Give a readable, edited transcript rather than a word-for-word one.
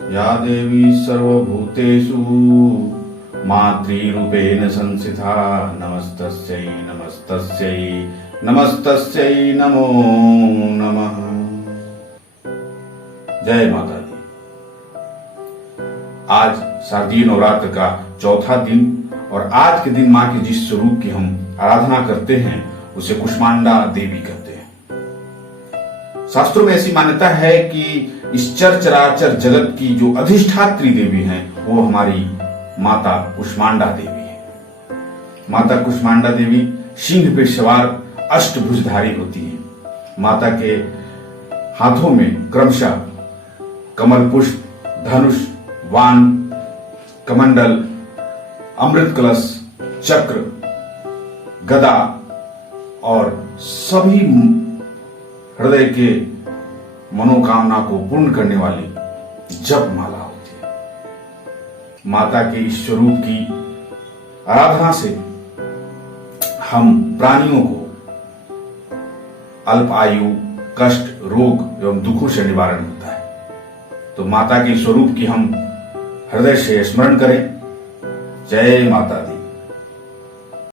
या देवी सर्वभूतेषु मातृरूपेण संस्थिता नमस्तस्यै नमस्तस्यै नमस्तस्यै नमो नमः। जय माता दी। आज शारदीय नवरात्र का चौथा दिन और आज के दिन माँ के जिस स्वरूप की हम आराधना करते हैं उसे कुष्मांडा देवी कहते हैं। शास्त्रों में ऐसी मान्यता है कि इस चराचर जगत की जो अधिष्ठात्री देवी हैं वो हमारी माता कुष्मांडा देवी है। माता कुष्मांडा देवी सिंह पे सवार अष्टभुजधारी होती है। माता के हाथों में क्रमशः कमल पुष्प, धनुष, वान, कमंडल, अमृत कलश, चक्र, गदा और सभी हृदय के मनोकामना को पूर्ण करने वाली जप माला होती है। माता के इस स्वरूप की आराधना से हम प्राणियों को अल्प आयु, कष्ट, रोग एवं दुखों से निवारण होता है। तो माता के स्वरूप की हम हृदय से स्मरण करें। जय माता दी।